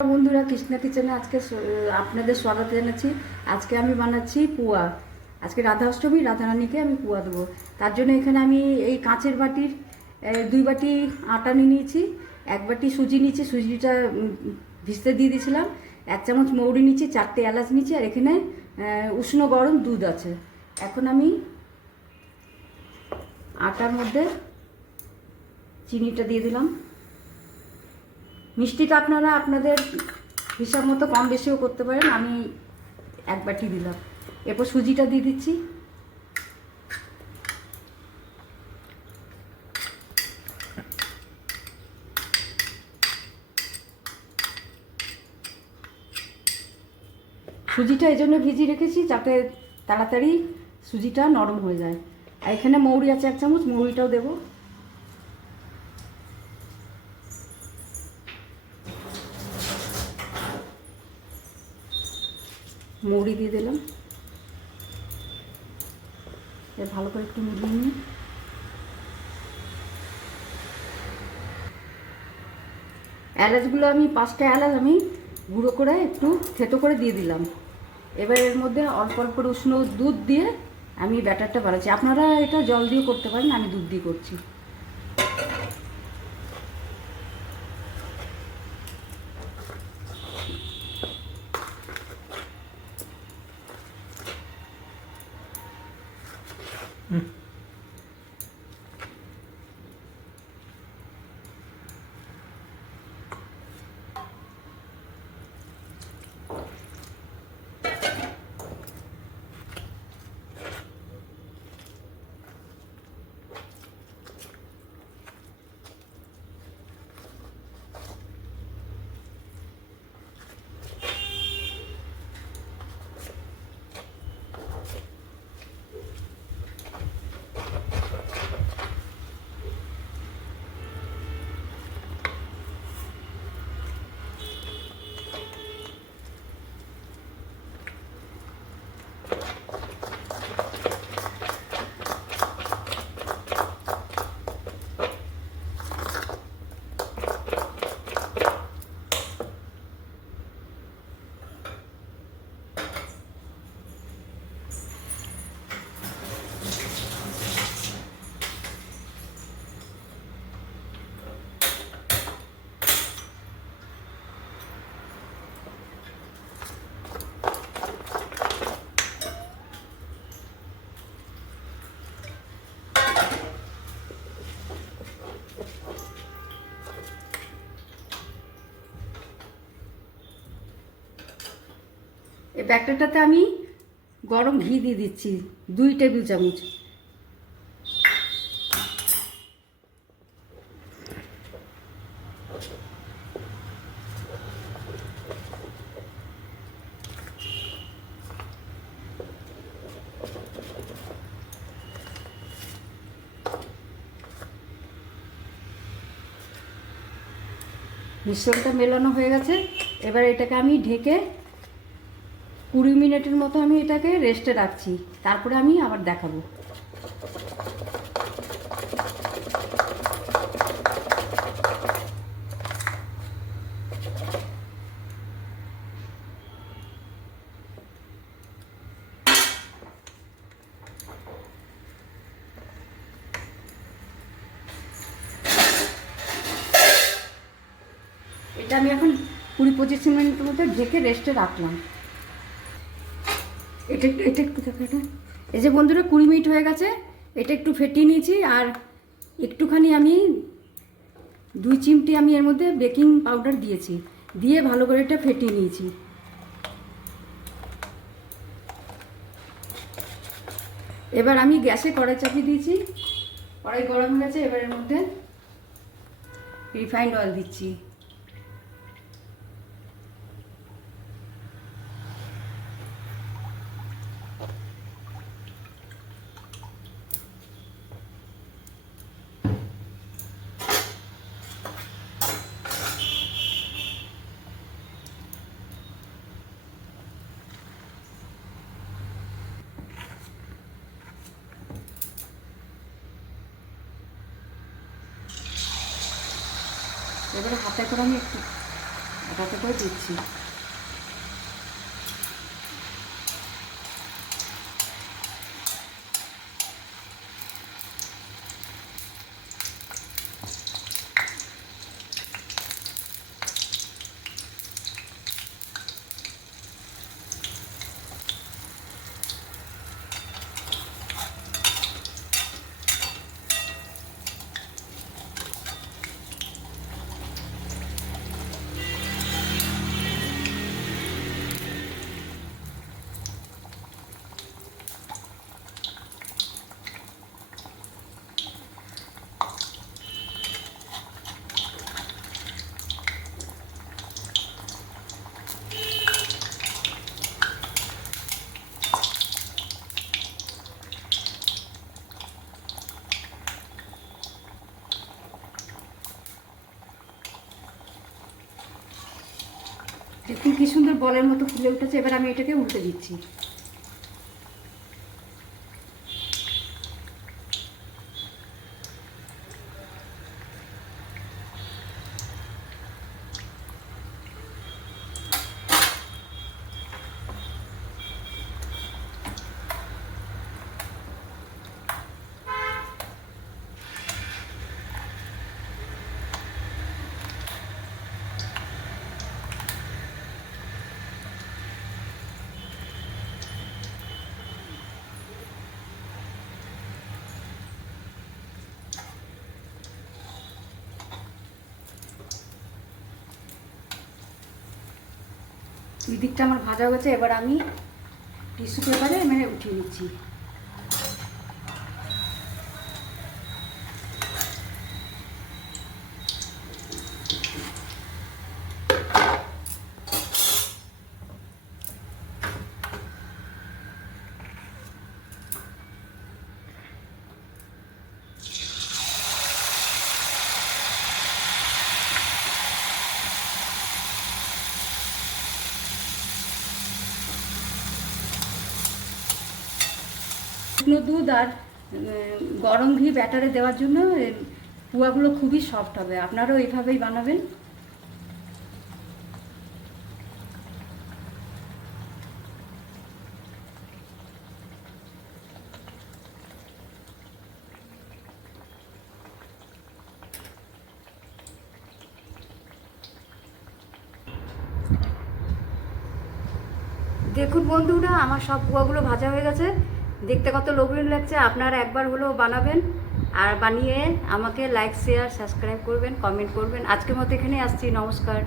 বন্ধুরা, কৃষ্ণা কিচেনে আজকে আপনাদের স্বাগত জানাচ্ছি। আজকে আমি বানাচ্ছি পুয়া। আজকে রাধা অষ্টমী, রাধারানীকে আমি পুয়া দেবো। তার জন্য এখানে আমি এই কাঁচের বাটির 2 বাটি আটা নিয়ে নিয়েছি, 1 বাটি সুজি নিয়েছি, সুজিটা ভিজতে দিয়ে দিয়েছিলাম, 1 চামচ মৌরি নিয়েছি, 4টে এলাচ নিয়েছি, আর এখানে উষ্ণ গরম দুধ আছে। এখন আমি আটার মধ্যে চিনিটা দিয়ে দিলাম। মিষ্টিটা আপনারা আপনাদের হিসাব মতো কম বেশিও করতে পারেন। আমি 1 বাটি দিলাম। এরপর সুজিটা দিয়ে দিচ্ছি। সুজিটা এই জন্য ভিজিয়ে রেখেছি যাতে তাড়াতাড়ি সুজিটা নরম হয়ে যায়। আর এখানে মৌরি আছে 1 চামচ, মৌরিটাও দেবো। মৌরি দিয়ে দিলাম। ভালো করে একটু মিলিয়ে নিই। এলাচগুলো আমি 5টা এলাচ আমি গুঁড়ো করে একটু থেতো করে দিয়ে দিলাম। এবার এর মধ্যে অল্প অল্প উষ্ণ দুধ দিয়ে আমি ব্যাটারটা বানাচ্ছি। আপনারা এটা জল দিয়েও করতে পারেন, আমি দুধ দিয়ে করছি। এই ব্যাটারটাতে আমি গরম ঘি দিয়ে দিচ্ছি 2 টেবিল চামচ। মিশ্রণটা মেলানো হয়ে গেছে। এবার এটাকে আমি ঢেকে 20 মিনিটের মতো আমি এটাকে রেস্টে রাখছি। তারপরে আমি আবার দেখাবো। এটা আমি এখন 20-25 মিনিটের মতো ঢেকে রেস্টে রাখলাম। এটা একটু দেখো। এই যে বন্ধুরা, 20 মিনিট হয়ে গেছে। এটা একটু ফেটিয়ে নিয়েছি, আর একটুখানি আমি 2 চিমটি আমি এর মধ্যে বেকিং পাউডার দিয়েছি, দিয়ে ভালো করে এটা ফেটিয়ে নিয়েছি। এবার আমি গ্যাসে কড়াই চাপিয়ে দিয়েছি, কড়াই গরম হয়ে গেছে। এবার এর মধ্যে রিফাইন্ড অয়েল দিচ্ছি। এবারে হাতে করে আমি একটু এটাতে করে দিচ্ছি। দেখুন কি সুন্দর বলের মতো ফুলে উঠেছে। এবার আমি এটাকে উল্টে দিচ্ছি। দুই দিকটা আমার ভাজা হয়েছে। এবার আমি টিস্যু পেপারে উঠিয়ে নিচ্ছি। শুকনো দুধ আর গরম ঘি ব্যাটারে দেওয়ার জন্য পুয়াগুলো খুবই সফট হবে। আপনারাও এইভাবেই বানাবেন। দেখুন বন্ধুরা, আমার সব পুয়াগুলো ভাজা হয়ে গেছে। দেখতে কত লোভনীয় লাগছে। আপনারা একবার হলেও বানাবেন, আর বানিয়ে আমাকে লাইক শেয়ার সাবস্ক্রাইব করবেন, কমেন্ট করবেন। আজকের মতো এখানেই আসছি। নমস্কার।